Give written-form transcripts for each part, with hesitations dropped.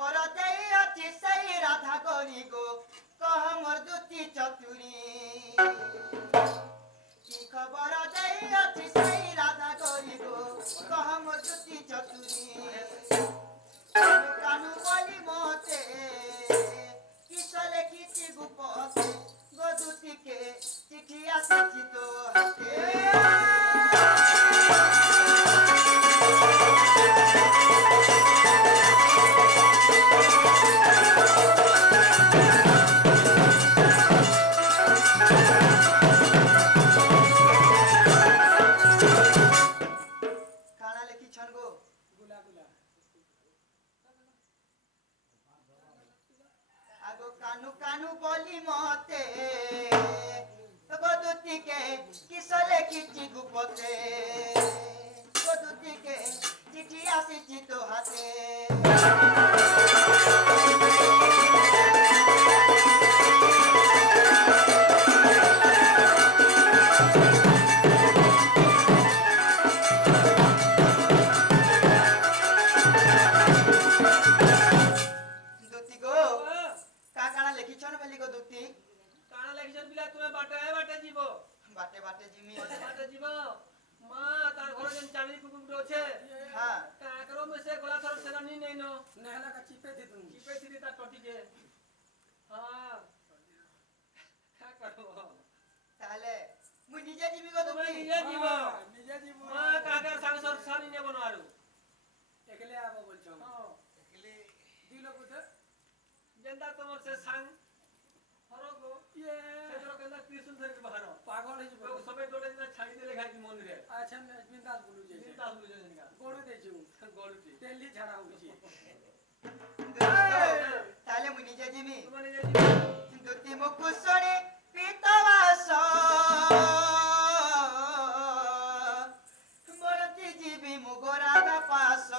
खबर दे अच्छी सही राधा गौरी गो कह मोर दुती चतुरी की खबर दे अच्छी सही राधा गौरी गो कह मोर दुती चतुरी कानू बोली मोते किस लेखिति गुपते गो दुती के चिठी आसी तो हाथे कानू कानू बोली मोते गोदुती के किसले किची गुपते गोदुती के चिठी आसी तो हाथे बाटे बाटे जिमी बाटे जीव मां तार घर जन चांदी कुकुट আছে हां ता करो में से गोला थर से नहीं नहीं नो नहला का चिपे थी ता टटी के हां क्या करो ताले मु निजे जिमी को तुम निजे जीव मां काका संग सर सानी ने बनवारू एकले आबो बोलछो हां एकले दिलो कुछ जेंदा तुमर से संग हरो गो ये सेजरो केंदा कृष्ण धर के बाहर पागल है जो सबे डोले ना छाड़ी दे लेखा की मन रे अच्छा मैं बिंदास बोलू जे बिंदास बोलू जे निका गोड़ दे छु गोड़ की तेली झाड़ा होची ताले मु निजे जिमी तुम निजे जीव दुती मुकुसणे पीतवास मोरती जीवी मुगोरा का पास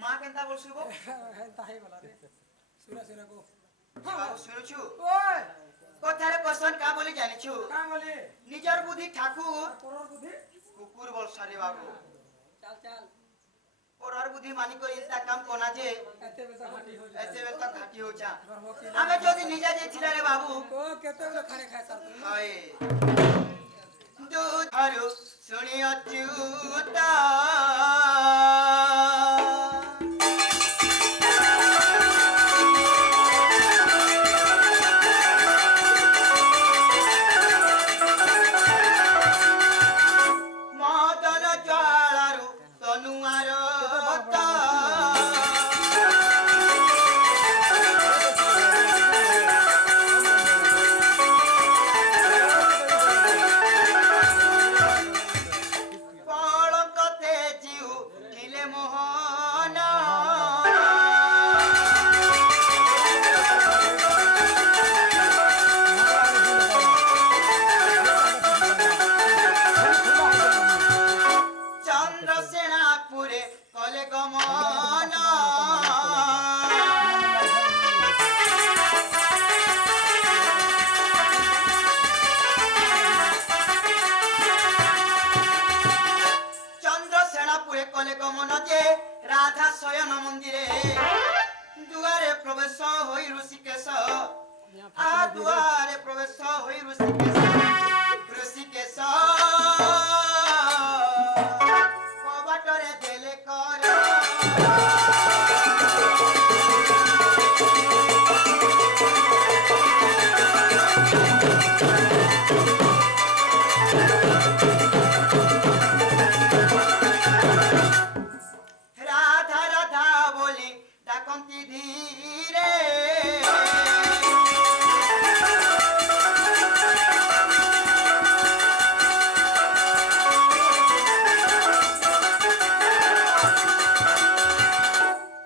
मां केनता बोलसुगो ताहे वाला रे सुरा को हां सुनुछु ओए कथारे पसंद का बोली जानिछु का बोले निजर बुद्धि ठाकुर परर बुद्धि कुकुर बोल सारे बाबू चल परर बुद्धि मानी को इतना काम कोना जे एते बे तो घाटी हो जा हमें जदी निजा जे थिला रे बाबू ओ केते बे खाने खाय सर हाय दूध हरु सुनी अच्युता आ दुआरे प्रवेश होई ऋषिकेश कबाटरे देले कर राधा राधा बोली डाकंती धीरे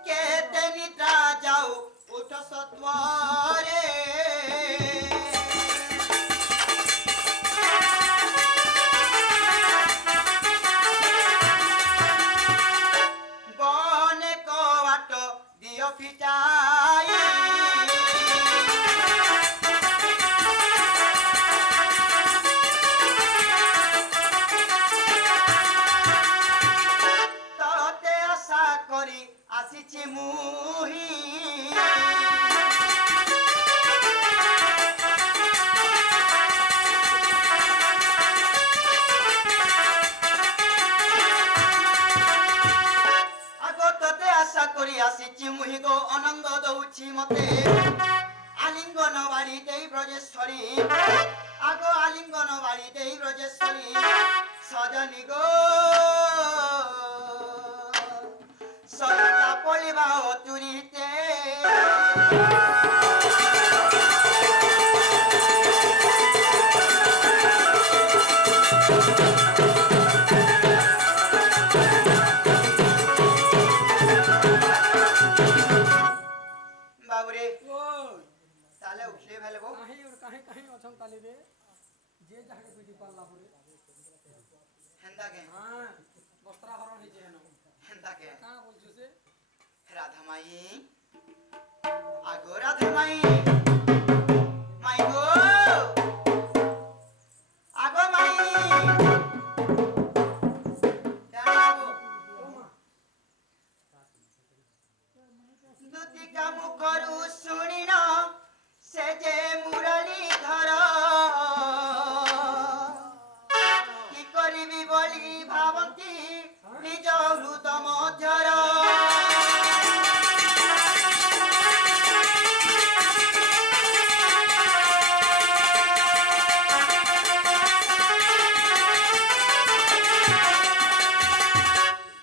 केते निद्रा जाऊ उठ सत्वरे बने को बाटो दियो फिटाई तते आशा करी आसीछि मुही आगो तते आशा करी आसीछि मुही गो अनंग दउछि मते आलिंगन बाड़ी देई ब्रजेश्वरी आगो आलिंगन बाड़ी देई ब्रजेश्वरी सजनी गो सरिता पलिबा तुरीते बाबुरे ताले उठले भेले गो कहीं अछन ताली रे जे जाके बुझी पाला परे हेंदा के हां वस्त्रा हरण हे जेनो हेंदा के का बोलछु से राधा माई आगो राधा माई माई गो आगो माई जाओ दुती का मुखरु सुनिन से जे मुरली धर की करिबी बोली भावंती निज हृद मध्यर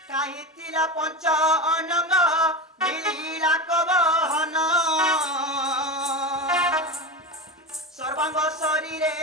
काहितिला पंच अनंग मिलिला कबहन सर्वांग शरीरे